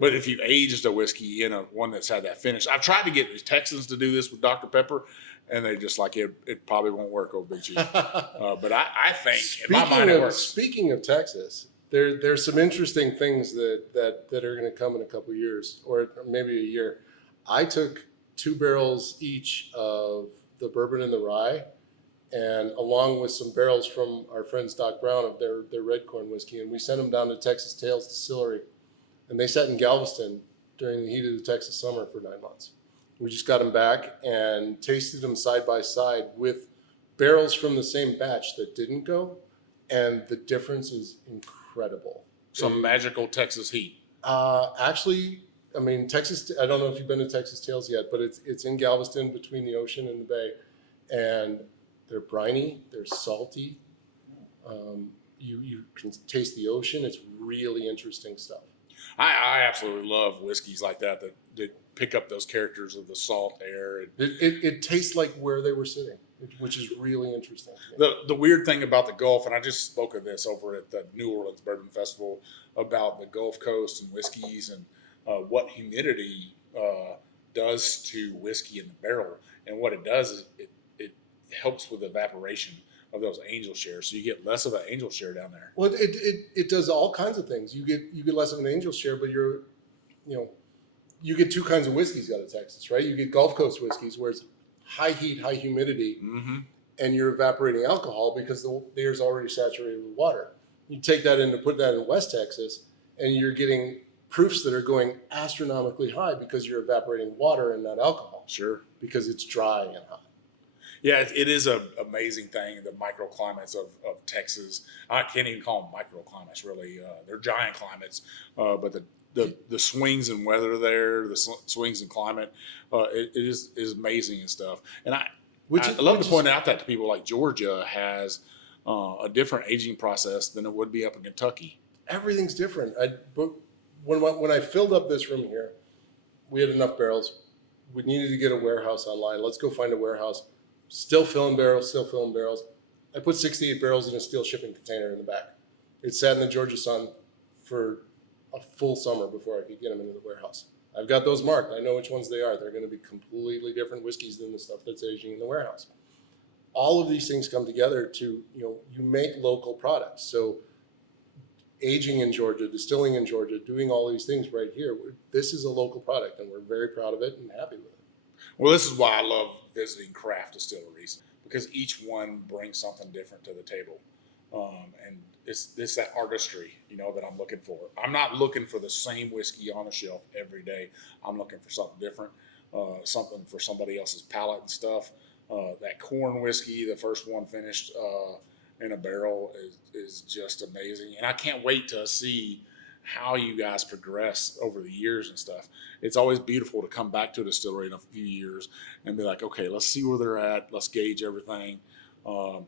But if you've aged a whiskey in one that's had that finish, I've tried to get the Texans to do this with Dr. Pepper, and they're just like, it probably won't work, OBG. But I think, in my mind, it works. Speaking of Texas, there's some interesting things that are going to come in a couple of years, or maybe a year. I took 2 barrels each of the bourbon and the rye, and along with some barrels from our friends Doc Brown of their red corn whiskey, and we sent them down to Texas Tales Distillery, and they sat in Galveston during the heat of the Texas summer for 9 months. We just got them back and tasted them side by side with barrels from the same batch that didn't go, and the difference is incredible. Some magical Texas heat. Actually, I mean, Texas, I don't know if you've been to Texas Tales yet, but it's in Galveston between the ocean and the bay, and they're briny, they're salty. You can taste the ocean. It's really interesting stuff. I absolutely love whiskeys like that pick up those characters of the salt air. It tastes like where they were sitting, which is really interesting. The weird thing about the Gulf, and I just spoke of this over at the New Orleans Bourbon Festival about the Gulf Coast and whiskeys and what humidity does to whiskey in the barrel. And what it does is it helps with evaporation of those angel shares, so you get less of an angel share down there. Well, it does all kinds of things. You get less of an angel share, but you get 2 kinds of whiskeys out of Texas, right? You get Gulf Coast whiskeys where it's high heat, high humidity, and you're evaporating alcohol because the air is already saturated with water. You take that put that in West Texas, and you're getting proofs that are going astronomically high because you're evaporating water and not alcohol. Sure. Because it's dry and hot. Yeah, it is an amazing thing, the microclimates of Texas. I can't even call them microclimates, really. They're giant climates, but the swings in weather there, the swings in climate, it is amazing and stuff. And I love to point out that to people, like Georgia has a different aging process than it would be up in Kentucky. Everything's different. But when I filled up this room here, we had enough barrels. We needed to get a warehouse online. Let's go find a warehouse. Still filling barrels. I put 68 barrels in a steel shipping container in the back. It sat in the Georgia sun for a full summer before I could get them into the warehouse. I've got those marked. I know which ones they are. They're going to be completely different whiskeys than the stuff that's aging in the warehouse. All of these things come together to, you make local products. So aging in Georgia, distilling in Georgia, doing all these things right here, this is a local product, and we're very proud of it and happy with it. Well, this is why I love visiting craft distilleries, because each one brings something different to the table. And it's that artistry, that I'm looking for. I'm not looking for the same whiskey on the shelf every day. I'm looking for something different, something for somebody else's palate and stuff. That corn whiskey, the first one finished in a barrel, is just amazing. And I can't wait to see how you guys progress over the years and stuff. It's always beautiful to come back to a distillery in a few years and be like, okay, let's see where they're at. Let's gauge everything. Exactly.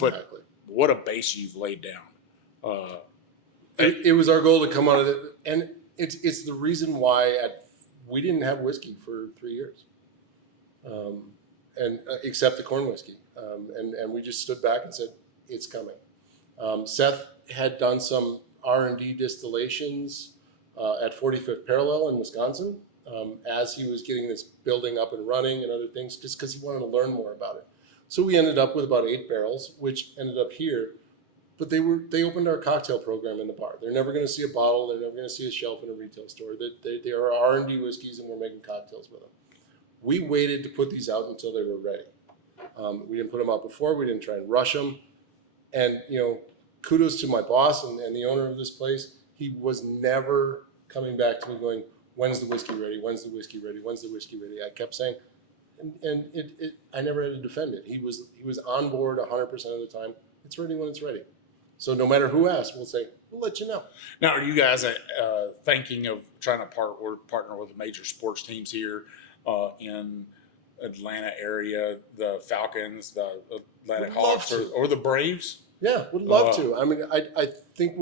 But what a base you've laid down. It was our goal to come out of it. And it's the reason why we didn't have whiskey for 3 years. and except the corn whiskey. And we just stood back and said, it's coming. Seth had done some R&D distillations at 45th Parallel in Wisconsin as he was getting this building up and running and other things, just because he wanted to learn more about it. So we ended up with about 8 barrels, which ended up here. But they opened our cocktail program in the bar. They're never going to see a bottle. They're never going to see a shelf in a retail store. They are R&D whiskeys, and we're making cocktails with them. We waited to put these out until they were ready. We didn't put them out before. We didn't try and rush them. And, kudos to my boss and the owner of this place. He was never coming back to me going, when's the whiskey ready? When's the whiskey ready? When's the whiskey ready? I kept saying, and I never had to defend it. He was on board 100% of the time. It's ready when it's ready. So no matter who asks, we'll say, we'll let you know. Now, are you guys thinking of trying to partner with major sports teams here in Atlanta area, the Falcons, the Atlanta Hawks, or the Braves? Yeah, would love to. I mean, I think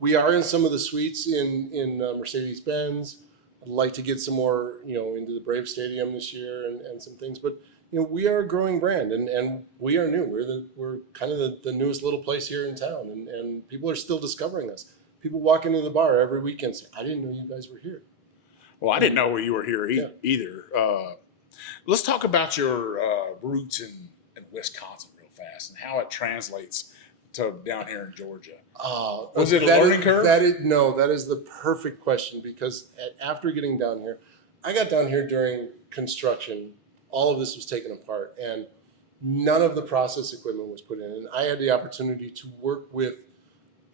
we are in some of the suites in Mercedes-Benz. I'd like to get some more, into the Brave Stadium this year and some things. But, we are a growing brand and we are new. We're kind of the newest little place here in town. And people are still discovering us. People walk into the bar every weekend saying, I didn't know you guys were here. Well, I didn't know you were here either. Let's talk about your roots in Wisconsin real fast and how it translates to down here in Georgia. Was it a learning curve? That is the perfect question, because after getting down here, I got down here during construction. All of this was taken apart and none of the process equipment was put in. And I had the opportunity to work with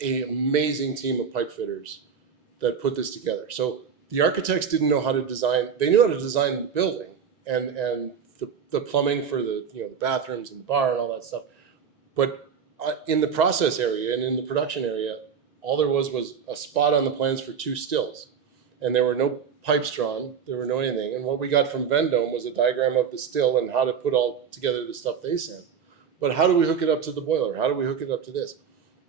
an amazing team of pipe fitters that put this together. So the architects didn't know how to design. They knew how to design the building and the plumbing for the bathrooms and the bar and all that stuff. But in the process area and in the production area, all there was a spot on the plans for 2 stills. And there were no pipes drawn, there were no anything. And what we got from Vendome was a diagram of the still and how to put all together the stuff they sent. But how do we hook it up to the boiler? How do we hook it up to this?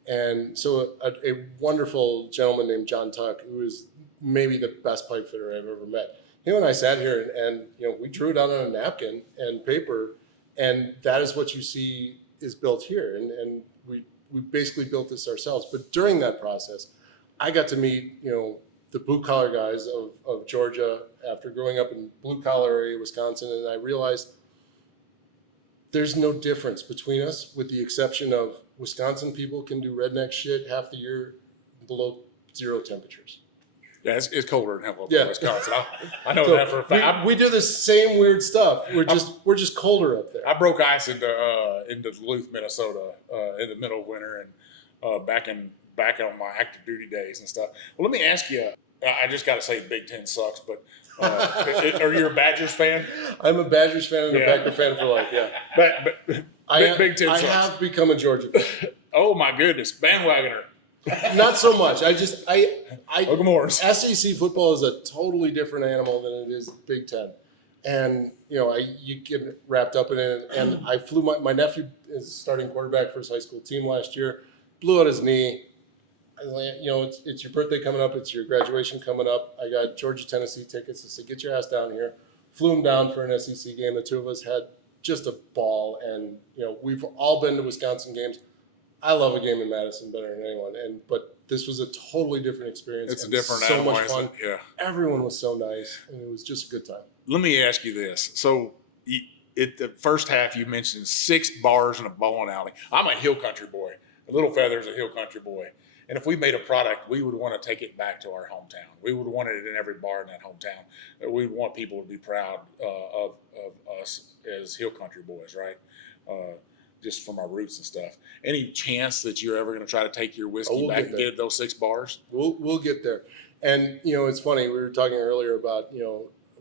And so a wonderful gentleman named John Tuck, who is maybe the best pipe fitter I've ever met. Him and I sat here and we drew it out on a napkin and paper, and that is what you see is built here. And we basically built this ourselves. But during that process, I got to meet, the blue collar guys of Georgia after growing up in blue collar area, Wisconsin. And I realized there's no difference between us, with the exception of Wisconsin people can do redneck shit half the year below 0 temperatures. Yeah, it's colder in Wisconsin. I know So that for a fact. we do the same weird stuff. We're just colder up there. I broke ice into Duluth, Minnesota, in the middle of winter, and back on my active duty days and stuff. Well, let me ask you. I just got to say, Big Ten sucks. But are you a Badgers fan? I'm a Badgers fan and a Packer fan for life. Yeah, but Big Ten sucks. I have become a Georgia fan. Oh my goodness, bandwagoner. Not so much. SEC SEC football is a totally different animal than it is Big Ten. And, you get wrapped up in it. And I flew my nephew is starting quarterback for his high school team last year, blew out his knee. It's your birthday coming up. It's your graduation coming up. I got Georgia, Tennessee tickets. I said, get your ass down here. Flew him down for an SEC game. The two of us had just a ball. And, we've all been to Wisconsin games. I love a game in Madison better than anyone. But this was a totally different experience. It's a different so animal, much fun. Yeah. Everyone was so nice, and it was just a good time. Let me ask you this. So, the first half you mentioned 6 bars and a bowling alley. I'm a hill country boy. Little Feather's a hill country boy. And if we made a product, we would want to take it back to our hometown. We would want it in every bar in that hometown. We would want people to be proud of us as hill country boys, right? Just from our roots and stuff. Any chance that you're ever going to try to take your whiskey back and get those 6 bars? We'll get there. And, it's funny. We were talking earlier about,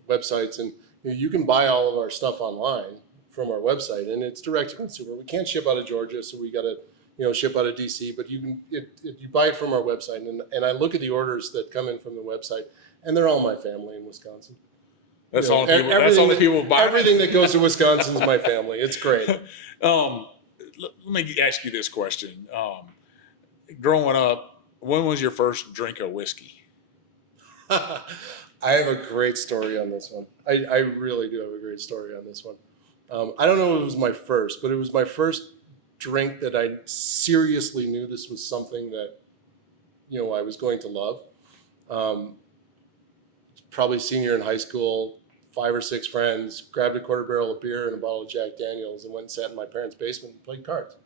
websites, and you can buy all of our stuff online from our website, and it's direct to consumer. We can't ship out of Georgia, so we got to, ship out of DC, but you buy it from our website. And I look at the orders that come in from the website, and they're all my family in Wisconsin. That's all the people buy. Everything that goes to Wisconsin is my family. It's great. Let me ask you this question. Growing up, when was your first drink of whiskey? I have a great story on this one. I really do have a great story on this one. I don't know if it was my first, but it was my first drink that I seriously knew this was something that, I was going to love. Probably senior in high school, 5 or 6 friends, grabbed a quarter barrel of beer and a bottle of Jack Daniels and went and sat in my parents' basement and played cards.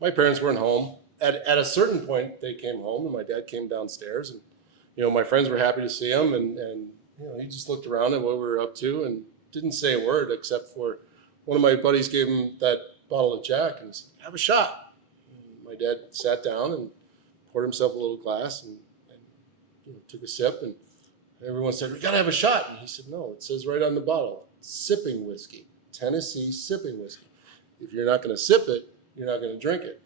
My parents weren't home. At a certain point, they came home and my dad came downstairs and, my friends were happy to see him and he just looked around at what we were up to and didn't say a word except for one of my buddies gave him that bottle of Jack and said, have a shot. And my dad sat down and poured himself a little glass and took a sip and everyone said, we got to have a shot. And he said, no, it says right on the bottle, sipping whiskey, Tennessee sipping whiskey. If you're not going to sip it, you're not going to drink it.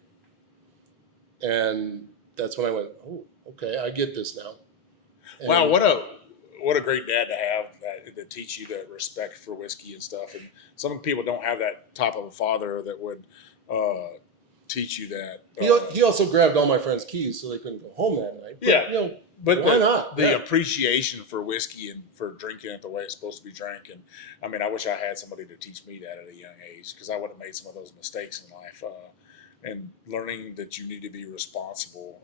And that's when I went, oh, okay, I get this now. And wow, what a great dad to have that teach you that respect for whiskey and stuff. And some people don't have that type of a father that would teach you that. He also grabbed all my friends' keys so they couldn't go home that night. But, yeah. But why not? The appreciation for whiskey and for drinking it the way it's supposed to be drank. And I mean, I wish I had somebody to teach me that at a young age because I would have made some of those mistakes in life. And learning that you need to be responsible.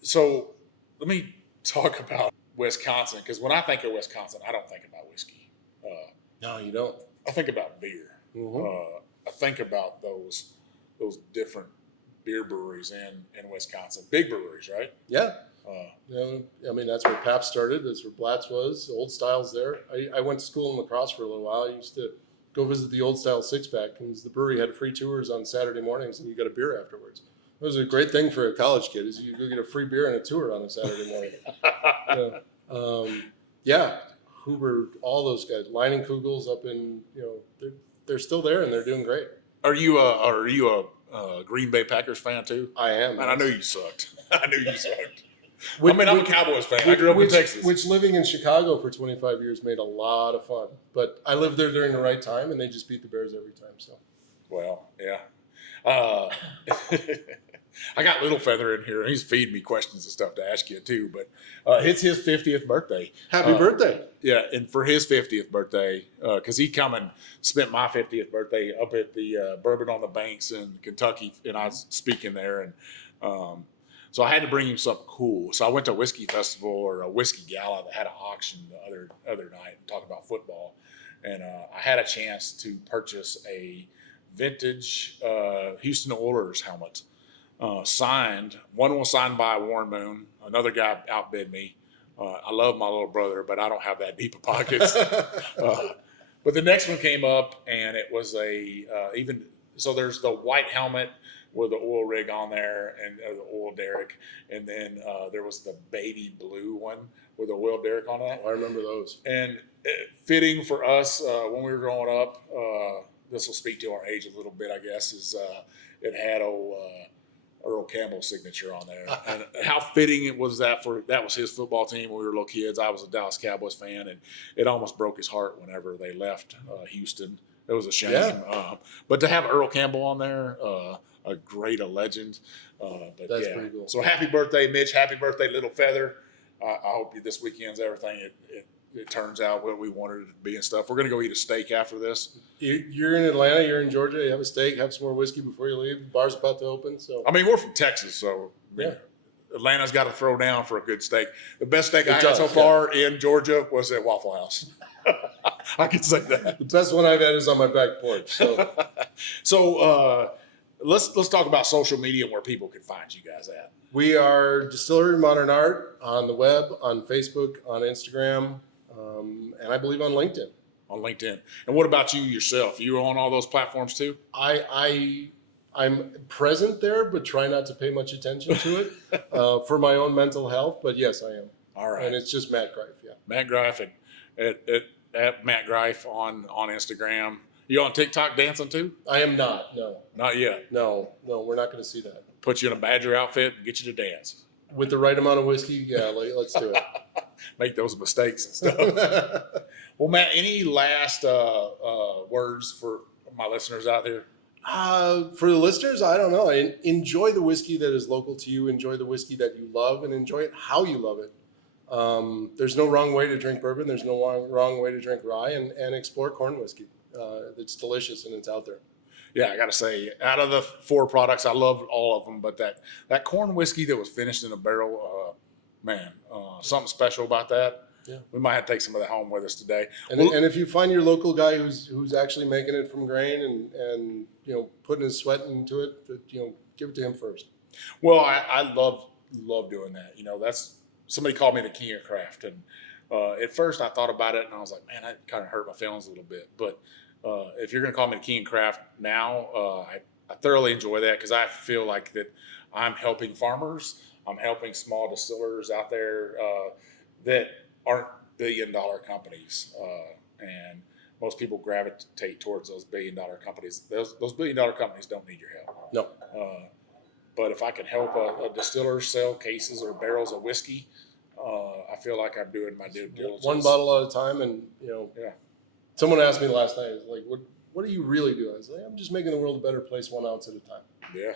So let me talk about Wisconsin because when I think of Wisconsin, I don't think about whiskey. No, you don't. I think about beer. Mm-hmm. I think about those different beer breweries in Wisconsin, big breweries, right? Yeah. I mean, that's where Pabst started. That's where Blatz was. Old Style's there. I went to school in La Crosse for a little while. I used to go visit the Old Style Six-Pack because the brewery had free tours on Saturday mornings and you got a beer afterwards. It was a great thing for a college kid is you go get a free beer and a tour on a Saturday morning. Huber, all those guys, Lining Kugels up in, they're still there and they're doing great. Are you a Green Bay Packers fan too? I am. And I knew you sucked. I'm a Cowboys fan. I grew up in Texas. Which living in Chicago for 25 years made a lot of fun. But I lived there during the right time, and they just beat the Bears every time. So, well, yeah. I got Little Feather in here, and he's feeding me questions and stuff to ask you too. But it's his 50th birthday. Happy birthday! Yeah, and for his 50th birthday, because he come and spent my 50th birthday up at the Bourbon on the Banks in Kentucky, and I was speaking there, and so I had to bring him something cool. So I went to a whiskey festival or a whiskey gala that had an auction the other night and talked about football, and I had a chance to purchase a vintage Houston Oilers helmet. Signed. One was signed by Warren Moon. Another guy outbid me. I love my little brother, but I don't have that deep of pockets. But the next one came up, and it was so there's the white helmet with the oil rig on there and the oil derrick, and then there was the baby blue one with the oil derrick on that. I remember those. And fitting for us when we were growing up, this will speak to our age a little bit, I guess, is it had Earl Campbell's signature on there. And how fitting it was that was his football team when we were little kids. I was a Dallas Cowboys fan, and it almost broke his heart whenever they left Houston. It was a shame. Yeah. But to have Earl Campbell on there, a legend. That's pretty cool. So happy birthday, Mitch. Happy birthday, Little Feather. I hope this weekend's everything. It turns out what we wanted it to be and stuff. We're going to go eat a steak after this. You're in Atlanta. You're in Georgia. You have a steak. Have some more whiskey before you leave. The bar's about to open. So I mean, we're from Texas, so yeah. Atlanta's got to throw down for a good steak. The best steak I had so far in Georgia was at Waffle House. I can say that. The best one I've had is on my back porch. So, let's talk about social media and where people can find you guys at. We are Distillery of Modern Art on the web, on Facebook, on Instagram, and I believe on LinkedIn. On LinkedIn. And what about you yourself? You on all those platforms too? I'm present there, but try not to pay much attention to it for my own mental health. But yes, I am. All right. And it's just Matt Greif. Yeah. Matt Greif at Matt Greif on Instagram. You on TikTok dancing too? I am not. No. Not yet. No, we're not going to see that. Put you in a Badger outfit and get you to dance. With the right amount of whiskey, yeah, let's do it. Make those mistakes and stuff. Well, Matt, any last words for my listeners out there? For the listeners, I don't know. Enjoy the whiskey that is local to you. Enjoy the whiskey that you love, and enjoy it how you love it. There's no wrong way to drink bourbon. There's no wrong way to drink rye, and explore corn whiskey. It's delicious and it's out there. Yeah, I got to say, out of the 4 products, I love all of them, but that corn whiskey that was finished in a barrel, something special about that. Yeah. We might have to take some of that home with us today. And if you find your local guy who's actually making it from grain and putting his sweat into it, give it to him first. Well, I love doing that. That's somebody called me the king of craft, and at first I thought about it and I was like, man, that kind of hurt my feelings a little bit. But if you're going to call me the king of craft now, I thoroughly enjoy that because I feel like that I'm helping farmers, I'm helping small distillers out there that aren't billion-dollar companies, and most people gravitate towards those billion-dollar companies. Those billion-dollar companies don't need your help. No. But if I can help a distiller sell cases or barrels of whiskey, I feel like I'm doing my due diligence. One bottle at a time, and Yeah. Someone asked me last night, like, what do you really do? I was like, I'm just making the world a better place 1 ounce at a time. Yeah.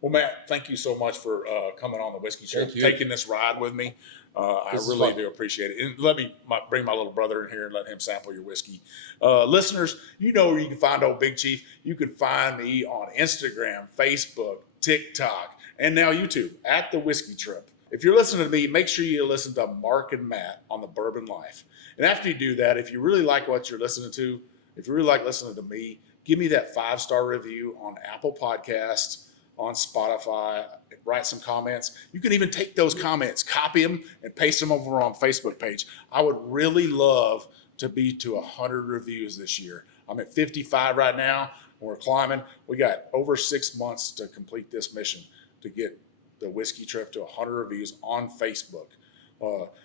Well, Matt, thank you so much for coming on the Whiskey Trip, taking this ride with me. I really do appreciate it. And let me bring my little brother in here and let him sample your whiskey. Listeners, you know where you can find old Big Chief. You can find me on Instagram, Facebook, TikTok, and now YouTube at The Whiskey Trip. If you're listening to me, make sure you listen to Mark and Matt on The Bourbon Life. And after you do that, if you really like what you're listening to, if you really like listening to me, give me that 5-star review on Apple Podcasts, on Spotify, write some comments. You can even take those comments, copy them, and paste them over on Facebook page. I would really love to be to 100 reviews this year. I'm at 55 right now, and we're climbing. We got over 6 months to complete this mission to get the Whiskey Trip to 100 reviews on Facebook.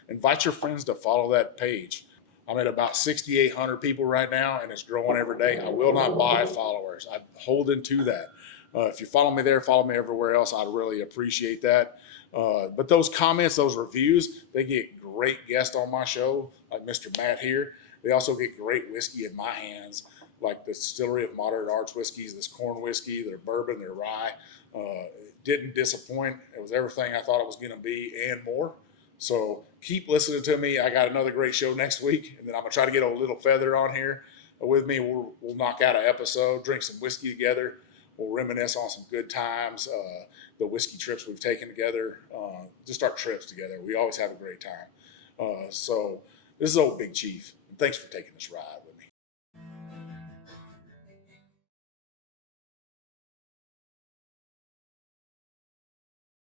Invite your friends to follow that page. I'm at about 6,800 people right now, and it's growing every day. I will not buy followers. I'm holding to that. If you follow me there, follow me everywhere else. I'd really appreciate that. But those comments, those reviews, they get great guests on my show, like Mr. Matt here. They also get great whiskey in my hands, like the Distillery of Modern Art whiskeys, this corn whiskey, their bourbon, their rye. It didn't disappoint. It was everything I thought it was going to be and more. So keep listening to me. I got another great show next week, and then I'm going to try to get a little feather on here with me. We'll knock out an episode, drink some whiskey together. We'll reminisce on some good times, the whiskey trips we've taken together, just our trips together. We always have a great time. So this is old Big Chief, and thanks for taking this ride with me.